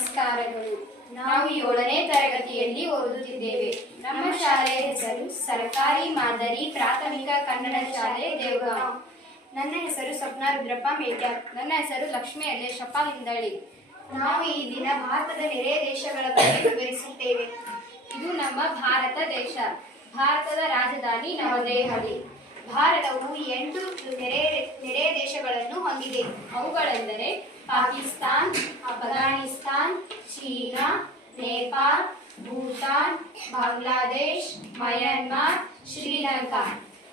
ನಮಸ್ಕಾರಗಳು. ನಾವು ಏಳನೇ ತರಗತಿಯಲ್ಲಿ ಓದುತ್ತಿದ್ದೇವೆ. ನಮ್ಮ ಶಾಲೆಯ ಹೆಸರು ಸರ್ಕಾರಿ ಮಾದರಿ ಪ್ರಾಥಮಿಕ ಕನ್ನಡ ಶಾಲೆ ದೇವಗಾಂವ್. ನನ್ನ ಹೆಸರು ಸ್ವಪ್ನ ರುದ್ರಪ್ಪ ಮೇಟ್ಯಾರ್. ನನ್ನ ಹೆಸರು ಲಕ್ಷ್ಮಿ ಅಲ್ಲೇಶಪ್ಪ ಹಿಂದಳಿ ನಾವು ಈ ದಿನ ಭಾರತದ ನೆರೆಯ ದೇಶಗಳ ಬಗ್ಗೆ ವಿವರಿಸುತ್ತೇವೆ. ಇದು ನಮ್ಮ ಭಾರತ ದೇಶ. ಭಾರತದ ರಾಜಧಾನಿ ನವದೆಹಲಿ. ಭಾರತವು ಎಂಟು ನೆರೆ, ನೆರೆಯ ದೇಶಗಳನ್ನು ಹೊಂದಿದೆ. ಅವುಗಳೆಂದರೆ ಪಾಕಿಸ್ತಾನ್, ಅಫ್ಘಾನಿಸ್ತಾನ್, ಚೀನಾ, ನೇಪಾಳ್, ಭೂತಾನ್, ಬಾಂಗ್ಲಾದೇಶ್, ಮಯನ್ಮಾರ್, ಶ್ರೀಲಂಕಾ.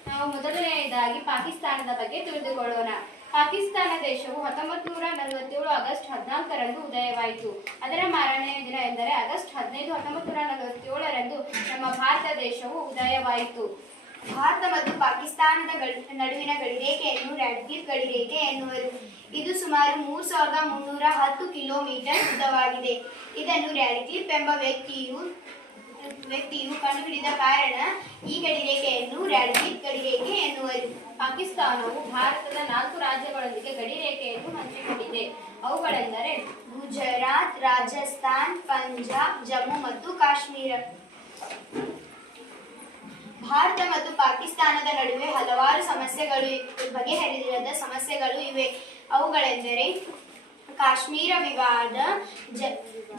ನಾವು ಮೊದಲನೆಯದಾಗಿ ಪಾಕಿಸ್ತಾನದ ಬಗ್ಗೆ ತಿಳಿದುಕೊಳ್ಳೋಣ. ಪಾಕಿಸ್ತಾನ ದೇಶವು ಹತ್ತೊಂಬತ್ತು ನೂರ ನಲವತ್ತೇಳು ಆಗಸ್ಟ್ ಹದಿನಾಲ್ಕರಂದು ಉದಯವಾಯಿತು. ಅದರ ಮಾರನೆಯ ದಿನ ಎಂದರೆ ಆಗಸ್ಟ್ ಹದಿನೈದು ಹತ್ತೊಂಬತ್ತು ನೂರ ನಲವತ್ತೇಳರಂದು ನಮ್ಮ ಭಾರತ ದೇಶವು ಉದಯವಾಯಿತು. ಭಾರತ ಮತ್ತು ಪಾಕಿಸ್ತಾನದ ನಡುವಿನ ಗಡಿರೇಖೆಯನ್ನು ಗಡಿ ಗಡಿರೇಖೆ ಎನ್ನುವರು. ಇದು ಸುಮಾರು ಮೂರು ಸಾವಿರದ ಮುನ್ನೂರ ಹತ್ತು ಕಿಲೋಮೀಟರ್ ಉದ್ದವಾಗಿದೆ. ಇದನ್ನು ರ್ಯಾಡ್ಕ್ಲಿಪ್ ಎಂಬ ವ್ಯಕ್ತಿಯು ವ್ಯಕ್ತಿಯು ಕಂಡುಹಿಡಿದ ಕಾರಣ ಈ ಗಡಿರೇಖೆಯನ್ನು ಗಡಿ ಗಡಿರೇಖೆ ಎನ್ನುವರು. ಪಾಕಿಸ್ತಾನವು ಭಾರತದ ನಾಲ್ಕು ರಾಜ್ಯಗಳೊಂದಿಗೆ ಗಡಿರೇಖೆಯನ್ನು ಹಂಚಿಕೊಂಡಿದೆ. ಅವುಗಳೆಂದರೆ ಗುಜರಾತ್, ರಾಜಸ್ಥಾನ್, ಪಂಜಾಬ್, ಜಮ್ಮು ಮತ್ತು ಕಾಶ್ಮೀರ. ಭಾರತ ಮತ್ತು ಪಾಕಿಸ್ತಾನದ ನಡುವೆ ಹಲವಾರು ಸಮಸ್ಯೆಗಳು ಬಗೆಹರಿದಿರದ ಸಮಸ್ಯೆಗಳು ಇವೆ. ಅವುಗಳೆಂದರೆ ಕಾಶ್ಮೀರ ವಿವಾದ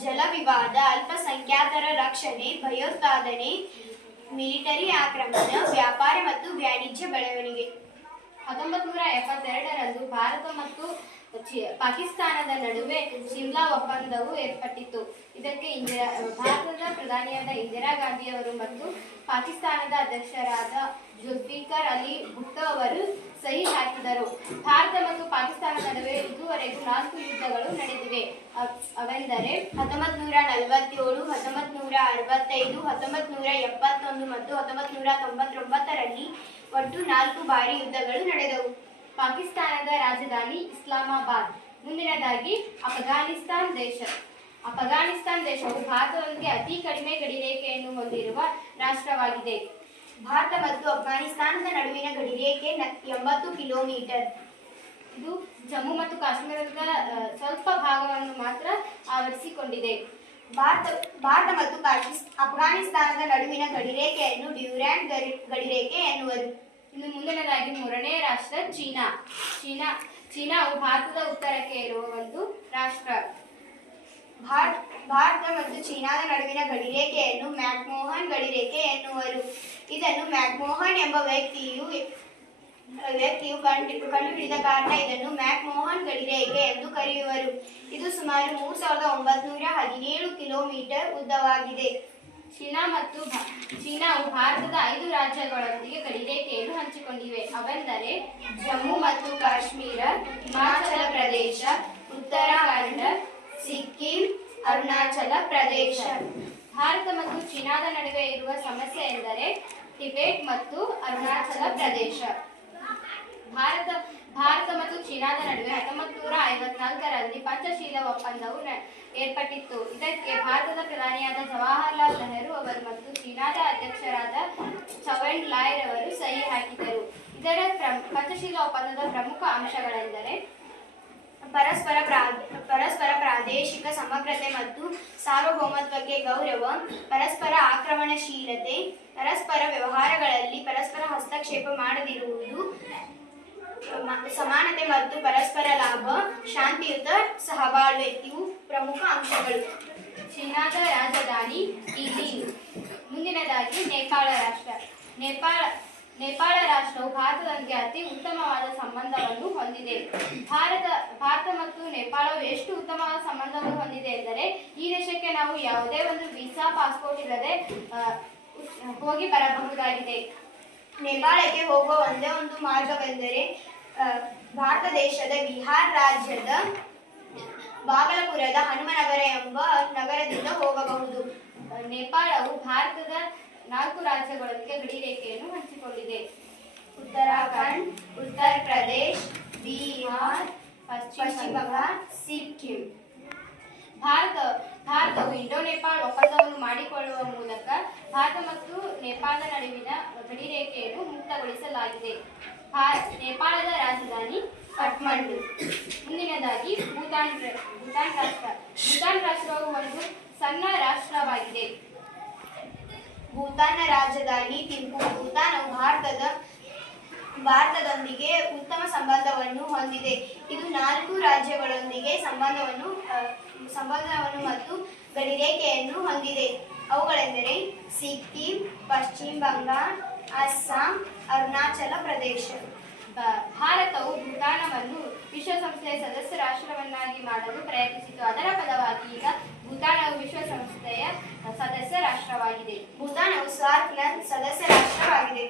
ಜಲ ವಿವಾದ, ಅಲ್ಪಸಂಖ್ಯಾತರ ರಕ್ಷಣೆ, ಭಯೋತ್ಪಾದನೆ, ಮಿಲಿಟರಿ ಆಕ್ರಮಣ, ವ್ಯಾಪಾರ ಮತ್ತು ವಾಣಿಜ್ಯ ಬೆಳವಣಿಗೆ. ಹತ್ತೊಂಬತ್ತು ನೂರ ಎಪ್ಪತ್ತೆರಡರಂದು ಭಾರತ ಮತ್ತು ಪಾಕಿಸ್ತಾನದ ನಡುವೆ ಶಿಮ್ಲಾ ಒಪ್ಪಂದವು ಏರ್ಪಟ್ಟಿತು ಇದಕ್ಕೆ ಇಂದಿರಾ ಭಾರತದ ಪ್ರಧಾನಿಯಾದ ಇಂದಿರಾ ಗಾಂಧಿಯವರು ಮತ್ತು ಪಾಕಿಸ್ತಾನದ ಅಧ್ಯಕ್ಷರಾದ ಜುಲ್ಫಿಕರ್ ಅಲಿ ಭುಟ್ಟೋ ಅವರು ಸಹಿ ಹಾಕಿದರು. ಭಾರತ ಮತ್ತು ಪಾಕಿಸ್ತಾನದ ನಡುವೆ ಇದುವರೆಗೂ ನಾಲ್ಕು ಯುದ್ಧಗಳು ನಡೆದಿವೆ. ಅವ್- ಅವೆಂದರೆ ಹತ್ತೊಂಬತ್ ನೂರ ನಲವತ್ತೇಳು ಹತ್ತೊಂಬತ್ ನೂರ ಅರವತ್ತೈದು ಹತ್ತೊಂಬತ್ ನೂರ ಎಪ್ಪತ್ತೊಂದು ಮತ್ತು ಹತ್ತೊಂಬತ್ ನೂರ ತೊಂಬತ್ತೊಂಬತ್ತರಲ್ಲಿ ಒಟ್ಟು ನಾಲ್ಕು ಬಾರಿ ಯುದ್ಧಗಳು ನಡೆದವು. ಪಾಕಿಸ್ತಾನದ ರಾಜಧಾನಿ ಇಸ್ಲಾಮಾಬಾದ್. ಮುಂದಿನದಾಗಿ, ಅಫ್ಘಾನಿಸ್ತಾನ್ ದೇಶ. ಅಫ್ಘಾನಿಸ್ತಾನ್ ದೇಶವು ಭಾರತದೊಂದಿಗೆ ಅತಿ ಕಡಿಮೆ ಗಡಿರೇಖೆಯನ್ನು ಹೊಂದಿರುವ ರಾಷ್ಟ್ರವಾಗಿದೆ. ಭಾರತ ಮತ್ತು ಅಫ್ಘಾನಿಸ್ತಾನದ ನಡುವಿನ ಗಡಿರೇಖೆ ಎಂಬತ್ತು ಕಿಲೋಮೀಟರ್. ಇದು ಜಮ್ಮು ಮತ್ತು ಕಾಶ್ಮೀರದ ಸ್ವಲ್ಪ ಭಾಗವನ್ನು ಮಾತ್ರ ಆವರಿಸಿಕೊಂಡಿದೆ. ಭಾರತ ಭಾರತ ಮತ್ತು ಅಫ್ಘಾನಿಸ್ತಾನದ ನಡುವಿನ ಗಡಿರೇಖೆಯನ್ನು ಡ್ಯೂರ್ಯಾಂಡ್ ಗಡಿ, ಗಡಿರೇಖೆ ಎನ್ನುವರು. ಇನ್ನು ಮುಂದಿನದಾಗಿ ಮೂರನೇ ರಾಷ್ಟ್ರ ಚೀನಾ. ಚೀನಾ ಚೀನಾವು ಭಾರತದ ಉತ್ತರಕ್ಕೆ ಇರುವ ಒಂದು ರಾಷ್ಟ್ರ. ಭಾರತ ಭಾರತ ಮತ್ತು ಚೀನಾದ ನಡುವಿನ ಗಡಿರೇಖೆಯನ್ನು ಮ್ಯಾಕ್ಮೋಹನ್ ಗಡಿರೇಖೆ ಎನ್ನುವರು. ಇದನ್ನು ಮ್ಯಾಕ್ಮೋಹನ್ ಎಂಬ ವ್ಯಕ್ತಿಯು ವ್ಯಕ್ತಿಯು ಕಂಡು, ಕಂಡುಹಿಡಿದ ಕಾರಣ ಇದನ್ನು ಮ್ಯಾಕ್ಮೋಹನ್ ಗಡಿರೇಖೆ ಎಂದು ಕರೆಯುವರು. ಇದು ಸುಮಾರು ಮೂರು ಸಾವಿರದ ಒಂಬತ್ನೂರ ಹದಿನೇಳು ಕಿಲೋಮೀಟರ್ ಉದ್ದವಾಗಿದೆ. ಚೀನಾ ಮತ್ತು ಚೀನಾವು ಭಾರತದ ಐದು ರಾಜ್ಯಗಳೊಂದಿಗೆ ಗಡಿರೇಖೆಯನ್ನು ಹಂಚಿಕೊಂಡಿವೆ. ಅವೆಂದರೆ ಜಮ್ಮು ಮತ್ತು ಕಾಶ್ಮೀರ, ಹಿಮಾಚಲ ಪ್ರದೇಶ ಉತ್ತರಾಖಂಡ ಸಿಕ್ಕಿಂ, ಅರುಣಾಚಲ ಪ್ರದೇಶ. ಭಾರತ ಮತ್ತು ಚೀನಾದ ನಡುವೆ ಇರುವ ಸಮಸ್ಯೆ ಎಂದರೆ ಟಿಬೆಟ್ ಮತ್ತು ಅರುಣಾಚಲ ಪ್ರದೇಶ. ಭಾರತ ಭಾರತ ಮತ್ತು ಚೀನಾದ ನಡುವೆ ಹತ್ತೊಂಬತ್ತು ನೂರ ಐವತ್ನಾಲ್ಕರಲ್ಲಿ ಪಂಚಶೀಲ ಒಪ್ಪಂದವು ಏರ್ಪಟ್ಟಿತ್ತು. ಇದಕ್ಕೆ ಭಾರತದ ಪ್ರಧಾನಿಯಾದ ಜವಾಹರ್ಲಾಲ್ ನೆಹರು ಅವರು ಮತ್ತು ಚೀನಾದ ಅಧ್ಯಕ್ಷರಾದ ಚವೆಂಡ್ ಲಾಯ್ ರವರು ಸಹಿ ಹಾಕಿದರು ಇದರ ಪಂಚಶೀಲ ಒಪ್ಪಂದದ ಪ್ರಮುಖ ಅಂಶಗಳೆಂದರೆ ಪರಸ್ಪರ ಪ್ರಾ- ಪರಸ್ಪರ ಪ್ರಾದೇಶಿಕ ಸಮಗ್ರತೆ ಮತ್ತು ಸಾರ್ವಭೌಮತ್ವಕ್ಕೆ ಗೌರವ, ಪರಸ್ಪರ ಆಕ್ರಮಣಶೀಲತೆ, ಪರಸ್ಪರ ವ್ಯವಹಾರಗಳಲ್ಲಿ ಪರಸ್ಪರ ಹಸ್ತಕ್ಷೇಪ ಮಾಡದಿರುವುದು ಸಮಾನತೆ ಮತ್ತು ಪರಸ್ಪರ ಲಾಭ, ಶಾಂತಿಯುತ ಸಹಬಾಳ್ವೆ ಇವು ಪ್ರಮುಖ ಅಂಶಗಳು. ಚೀನಾದ ರಾಜಧಾನಿ ಬೀಜಿಂಗ್ ಮುಂದಿನದಾಗಿ ನೇಪಾಳ ರಾಷ್ಟ್ರ. ನೇಪಾಳ ನೇಪಾಳ ರಾಷ್ಟ್ರವು ಭಾರತದೊಂದಿಗೆ ಅತಿ ಉತ್ತಮವಾದ ಸಂಬಂಧವನ್ನು ಹೊಂದಿದೆ. ಭಾರತ ಭಾರತ ಮತ್ತು ನೇಪಾಳವು ಎಷ್ಟು ಉತ್ತಮವಾದ ಸಂಬಂಧವನ್ನು ಹೊಂದಿದೆ ಎಂದರೆ, ಈ ದೇಶಕ್ಕೆ ನಾವು ಯಾವುದೇ ಒಂದು ವೀಸಾ ಪಾಸ್ಪೋರ್ಟ್ ಇಲ್ಲದೆ ಹೋಗಿ ಬರಬಹುದಾಗಿದೆ. ನೇಪಾಳಕ್ಕೆ ಹೋಗುವ ಒಂದೇ ಒಂದು ಮಾರ್ಗವೆಂದರೆ ಭಾರತ ದೇಶದ ಬಿಹಾರ್ ರಾಜ್ಯದ ಬಾಗಲಪುರದ ಹನುಮನಗರ ಎಂಬ ನಗರದಿಂದ ಹೋಗಬಹುದು. ನೇಪಾಳವು ಭಾರತದ ನಾಲ್ಕು ರಾಜ್ಯಗಳೊಂದಿಗೆ ಗಡಿರೇಖೆಯನ್ನು ಹಂಚಿಕೊಂಡಿದೆ. ಉತ್ತರಾಖಂಡ್ ಉತ್ತರ ಪ್ರದೇಶ್ ಬಿಹಾರ್ ಪಶ್ಚಿಮ ಬಂಗಾಳ ಸಿಕ್ಕಿಂ. ಭಾರತ ಭಾರತವು ಇಂಡೋ ನೇಪಾಳ ಒಪ್ಪಂದವನ್ನು ಮಾಡಿಕೊಳ್ಳುವ ಮೂಲಕ ಭಾರತ ಮತ್ತು ನೇಪಾಳದ ನಡುವಿನ ಗಡಿರೇಖೆಯನ್ನು ಮುಕ್ತಗೊಳಿಸಲಾಗಿದೆ. ಭಾ- ನೇಪಾಳದ ರಾಜಧಾನಿ ಕಠ್ಮಂಡು. ಮುಂದಿನದಾಗಿ ಭೂತಾನ್ ಭೂತಾನ್ ರಾಷ್ಟ್ರ. ಭೂತಾನ್ ರಾಷ್ಟ್ರವು ಒಂದು ಸಣ್ಣ ರಾಷ್ಟ್ರವಾಗಿದೆ. ಭೂತಾನ ರಾಜಧಾನಿ ತಿಂಪು ಭೂತಾನವು ಭಾರತದ ಭಾರತದೊಂದಿಗೆ ಉತ್ತಮ ಸಂಬಂಧವನ್ನು ಹೊಂದಿದೆ. ಇದು ನಾಲ್ಕು ರಾಜ್ಯಗಳೊಂದಿಗೆ ಸಂಬಂಧವನ್ನು ಸಂಬಂಧವನ್ನು ಮತ್ತು ಗಡಿರೇಖೆಯನ್ನು ಹೊಂದಿದೆ. ಅವುಗಳೆಂದರೆ ಸಿಕ್ಕಿಂ ಪಶ್ಚಿಮ ಬಂಗಾಳ ಅಸ್ಸಾಂ, ಅರುಣಾಚಲ ಪ್ರದೇಶ. ಭಾರತವು ಭೂತಾನವನ್ನು ವಿಶ್ವಸಂಸ್ಥೆಯ ಸದಸ್ಯ ರಾಷ್ಟ್ರವನ್ನಾಗಿ ಮಾಡಲು ಪ್ರಯತ್ನಿಸಿತು. ಅದರ ಫಲವಾಗಿ ಈಗ ಭೂತಾನವು ವಿಶ್ವಸಂಸ್ಥೆಯ ಸದಸ್ಯ ರಾಷ್ಟ್ರವಾಗಿದೆ. ಭೂತಾನವು ಸಾರ್ಕ್ನ ಸದಸ್ಯ ರಾಷ್ಟ್ರವಾಗಿದೆ.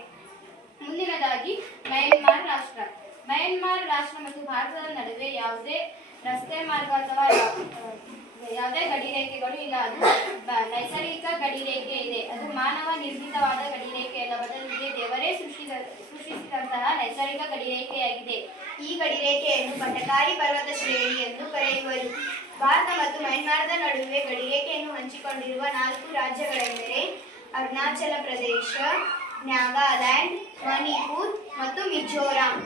ಮುಂದಿನದಾಗಿ ಮಯನ್ಮಾರ್ ರಾಷ್ಟ್ರ. ಮಯನ್ಮಾರ್ ರಾಷ್ಟ್ರ ಮತ್ತು ಭಾರತದ ನಡುವೆ ಯಾವುದೇ ರಸ್ತೆ ಮಾರ್ಗ ಅಥವಾ ಯಾವುದೇ ಗಡಿರೇಖೆಗಳು ಇಲ್ಲ. ಅದು ನೈಸರ್ಗಿಕ ನೈಸರ್ಗಿಕ ಗಡಿರೇಖೆ ಇದೆ. ಅದು ಮಾನವ ನಿರ್ಮಿತವಾದ ಗಡಿರೇಖೆ ಅಲ್ಲ. ಬದಲಿಗೆ ದೇವರೇ ಸೃಷ್ಟಿದ ಸೃಷ್ಟಿಸಿದಂತಹ ನೈಸರ್ಗಿಕ ಗಡಿರೇಖೆಯಾಗಿದೆ. ಈ ಗಡಿರೇಖೆಯನ್ನು ಪಟಕಾರಿ ಪರ್ವತ ಶ್ರೇಣಿ ಎಂದು ಕರೆಯುವರು. ಭಾರತ ಮತ್ತು ಮ್ಯಾನ್ಮಾರ್ದ ನಡುವೆ ಗಡಿ ರೇಖೆಯನ್ನು ಹಂಚಿಕೊಂಡಿರುವ ನಾಲ್ಕು ರಾಜ್ಯಗಳೆಂದರೆ ಅರುಣಾಚಲ ಪ್ರದೇಶ, ನಾಗಾಲ್ಯಾಂಡ್, ಮಣಿಪುರ್ ಮತ್ತು ಮಿಜೋರಾಂ.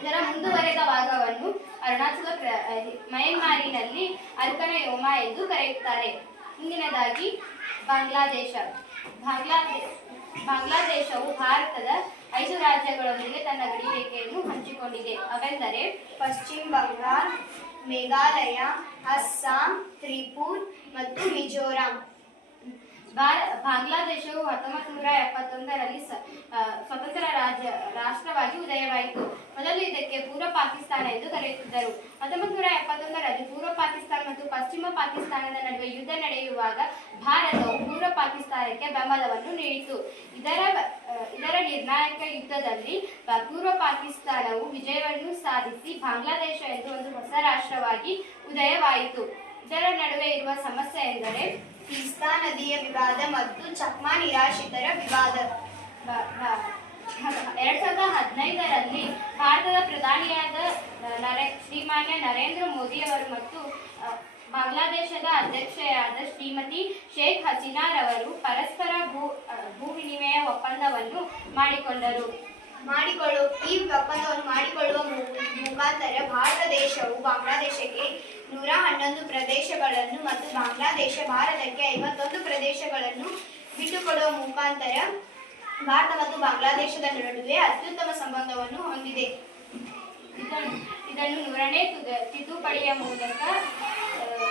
ಇದರ ಮುಂದುವರೆದ ಭಾಗವನ್ನು ಅರುಣಾಚಲ ಪ್ರ ಅರ್ಕನ ಯೋಮ ಎಂದು ಕರೆಯುತ್ತಾರೆ. ಮುಂದಿನದಾಗಿ ಬಾಂಗ್ಲಾದೇಶ. ಬಾಂಗ್ಲಾದೇಶ ಬಾಂಗ್ಲಾದೇಶವು ಭಾರತದ ಐದು ರಾಜ್ಯಗಳೊಂದಿಗೆ ತನ್ನ ಗಡಿರೇಖೆಯನ್ನು ಹಂಚಿಕೊಂಡಿದೆ. ಅವೆಂದರೆ ಪಶ್ಚಿಮ ಬಂಗಾಳ, ಮೇಘಾಲಯ, ಅಸ್ಸಾಂ, ತ್ರಿಪುರ್ ಮತ್ತು ಮಿಜೋರಾಂ. ಬಾಂಗ್ಲಾದೇಶವು ಹತ್ತೊಂಬತ್ತು ನೂರ ಎಪ್ಪತ್ತೊಂದರಲ್ಲಿ ಸ್ವತಂತ್ರ ರಾಜ್ಯ, ರಾಷ್ಟ್ರವಾಗಿ ಉದಯವಾಯಿತು. ಮೊದಲು ಇದಕ್ಕೆ ಪೂರ್ವ ಪಾಕಿಸ್ತಾನ ಎಂದು ಕರೆಯುತ್ತಿದ್ದರು. ಹತ್ತೊಂಬತ್ತು ನೂರ ಎಪ್ಪತ್ತೊಂದರಲ್ಲಿ ಪೂರ್ವ ಪಾಕಿಸ್ತಾನ ಮತ್ತು ಪಶ್ಚಿಮ ಪಾಕಿಸ್ತಾನದ ನಡುವೆ ಯುದ್ಧ ನಡೆಯುವಾಗ ಭಾರತವು ಪೂರ್ವ ಪಾಕಿಸ್ತಾನಕ್ಕೆ ಬೆಂಬಲವನ್ನು ನೀಡಿತು. ಇದರ ಇದರ ನಿರ್ಣಾಯಕ ಯುದ್ಧದಲ್ಲಿ ಪೂರ್ವ ಪಾಕಿಸ್ತಾನವು ವಿಜಯವನ್ನು ಸಾಧಿಸಿ ಬಾಂಗ್ಲಾದೇಶ ಎಂದು ಒಂದು ಹೊಸ ರಾಷ್ಟ್ರವಾಗಿ ಉದಯವಾಯಿತು. ಇದರ ನಡುವೆ ಇರುವ ಸಮಸ್ಯೆ ಎಂದರೆ ತೀಸ್ತಾ ನದಿಯ ವಿವಾದ ಮತ್ತು ಚಕ್ಮಾ ನಿರಾಶ್ರಿತರ ವಿವಾದ. ಎರಡ್ ಸಾವಿರದ ಹದಿನೈದರಲ್ಲಿ ಭಾರತದ ಪ್ರಧಾನಿಯಾದ ನರೇ, ಶ್ರೀಮಾನ್ಯ ನರೇಂದ್ರ ಮೋದಿಯವರು ಮತ್ತು ಬಾಂಗ್ಲಾದೇಶದ ಅಧ್ಯಕ್ಷೆಯಾದ ಶ್ರೀಮತಿ ಶೇಖ್ ಹಸೀನಾರವರು ಪರಸ್ಪರ ಭೂ ಭೂ ವಿನಿಮಯ ಒಪ್ಪಂದವನ್ನು ಮಾಡಿಕೊಂಡರು. ಮಾಡಿಕೊಳ್ಳು, ಈ ಒಪ್ಪಂದವನ್ನು ಮಾಡಿಕೊಳ್ಳುವ ಮುಖಾಂತರ ಭಾರತ ದೇಶವು ಬಾಂಗ್ಲಾದೇಶಕ್ಕೆ ನೂರ ಹನ್ನೊಂದು ಪ್ರದೇಶಗಳನ್ನು ಮತ್ತು ಬಾಂಗ್ಲಾದೇಶ, ಭಾರತಕ್ಕೆ ಐವತ್ತೊಂದು ಪ್ರದೇಶಗಳನ್ನು ಬಿಟ್ಟುಕೊಡುವ ಮುಖಾಂತರ ಭಾರತ ಮತ್ತು ಬಾಂಗ್ಲಾದೇಶದ ನಡುವೆ ಅತ್ಯುತ್ತಮ ಸಂಬಂಧವನ್ನು ಹೊಂದಿದೆ. ಇದನ್ನು ಇದನ್ನು ನೂರನೇ ತುದ- ತಿದ್ದುಪಡಿಯ ಮೂಲಕ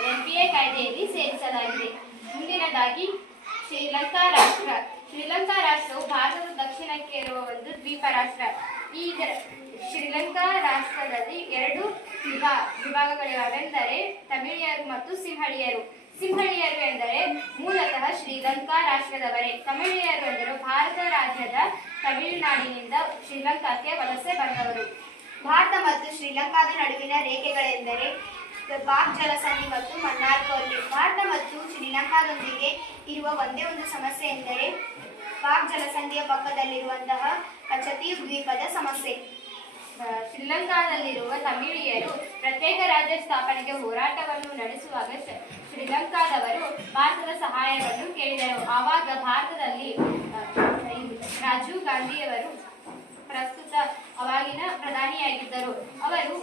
ಎನ್ಪಿಎ ಕಾಯ್ದೆಯಲ್ಲಿ ಸೇರಿಸಲಾಗಿದೆ. ಮುಂದಿನದಾಗಿ ಶ್ರೀಲಂಕಾ ರಾಷ್ಟ್ರ ಶ್ರೀಲಂಕಾ ರಾಷ್ಟ್ರವು ಭಾರತದ ದಕ್ಷಿಣಕ್ಕೆ ಇರುವ ಒಂದು ದ್ವೀಪ ರಾಷ್ಟ್ರ. ಈ ಶ್ರೀಲಂಕಾ ರಾಷ್ಟ್ರದಲ್ಲಿ ಎರಡು ವಿಭಾ ವಿಭಾಗಗಳಿವೆ ಅವೆಂದರೆ ತಮಿಳಿಯರು ಮತ್ತು ಸಿಂಹಳಿಯರು. ಸಿಂಹಳಿಯರು ಎಂದರೆ ಮೂಲತಃ ಶ್ರೀಲಂಕಾ ರಾಷ್ಟ್ರದವರೇ. ತಮಿಳಿಯರು ಎಂದರೆ ಭಾರತ ರಾಜ್ಯದ ತಮಿಳುನಾಡಿನಿಂದ ಶ್ರೀಲಂಕಾಕ್ಕೆ ವಲಸೆ ಬಂದವರು. ಭಾರತ ಮತ್ತು ಶ್ರೀಲಂಕಾದ ನಡುವಿನ ರೇಖೆಗಳೆಂದರೆ ಪಾಕ್ ಜಲಸಂಧಿ ಮತ್ತು ಮನ್ನಾರ್ ಕೊಲ್ಲಿ ಭಾರತ ಮತ್ತು ಶ್ರೀಲಂಕಾದೊಂದಿಗೆ ಇರುವ ಒಂದೇ ಒಂದು ಸಮಸ್ಯೆ ಎಂದರೆ ಪಾಕ್ ಜಲಸಂಧಿಯ ಪಕ್ಕದಲ್ಲಿರುವಂತಹ ಕಚತೀವ್ ದ್ವೀಪದ ಸಮಸ್ಯೆ. ಶ್ರೀಲಂಕಾದಲ್ಲಿರುವ ತಮಿಳಿಯರು ಪ್ರತ್ಯೇಕ ರಾಜ್ಯ ಸ್ಥಾಪನೆಗೆ ಹೋರಾಟವನ್ನು ನಡೆಸುವಾಗ ಶ್ರೀಲಂಕಾದವರು ಭಾರತದ ಸಹಾಯವನ್ನು ಕೇಳಿದರು. ಆವಾಗ ಭಾರತದಲ್ಲಿ ರಾಜೀವ್ ಗಾಂಧಿಯವರು ಪ್ರಸ್ತುತ ಅವಾಗಿನ ಪ್ರಧಾನಿಯಾಗಿದ್ದರು. ಅವರು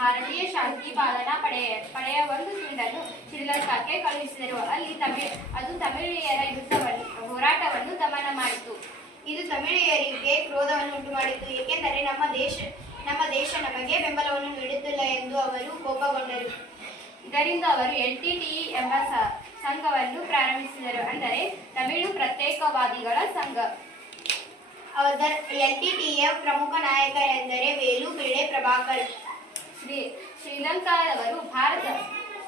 ಭಾರತೀಯ ಶಾಂತಿ ಪಾಲನಾ ಪಡೆಯ ಪಡೆಯ ಒಂದು ತುಂಡನ್ನು ಶ್ರೀಲಂಕಾಕ್ಕೆ ಕಳುಹಿಸಿದರು. ಅಲ್ಲಿ ತಮಿಳ್ ಅದು ತಮಿಳಿಯರ ಯುದ್ಧವನ್ನು ಹೋರಾಟವನ್ನು ದಮನ ಮಾಡಿತು. ಇದು ತಮಿಳಿಯರಿಗೆ ಕ್ರೋಧವನ್ನು ಉಂಟು ಮಾಡಿತು. ಏಕೆಂದರೆ ನಮ್ಮ ದೇಶ ನಮ್ಮ ದೇಶ ನಮಗೆ ಬೆಂಬಲವನ್ನು ನೀಡುತ್ತಿಲ್ಲ ಎಂದು ಅವರು ಕೋಪಗೊಂಡರು. ಇದರಿಂದ ಅವರು ಎಲ್ ಟಿ ಟಿ ಎಂಬ ಸಂಘವನ್ನು ಪ್ರಾರಂಭಿಸಿದರು. ಅಂದರೆ ತಮಿಳು ಪ್ರತ್ಯೇಕವಾದಿಗಳ ಸಂಘ. ಅವರ ಎಲ್ ಟಿ ಟಿಯ ಪ್ರಮುಖ ನಾಯಕರೆಂದರೆ ವೇಲು ಪಿಳ್ಳೆ ಪ್ರಭಾಕರ್. ಶ್ರೀ, ಶ್ರೀಲಂಕಾದವರು ಭಾರತ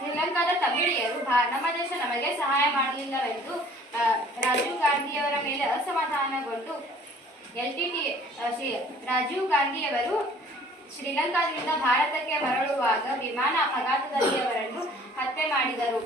ಶ್ರೀಲಂಕಾದ ತಮಿಳಿಯರು ನಮ್ಮ ದೇಶ ನಮಗೆ ಸಹಾಯ ಮಾಡಲಿಲ್ಲವೆಂದು ರಾಜೀವ್ ಗಾಂಧಿಯವರ ಮೇಲೆ ಅಸಮಾಧಾನಗೊಂಡು L T T Shri Rajiv ಗಾಂಧಿಯವರು ಶ್ರೀಲಂಕಾದಿಂದ ಭಾರತಕ್ಕೆ ಮರಳುವಾಗ ವಿಮಾನ ಅಪಘಾತದಲ್ಲಿ ಅವರನ್ನು ಹತ್ಯೆ ಮಾಡಿದರು.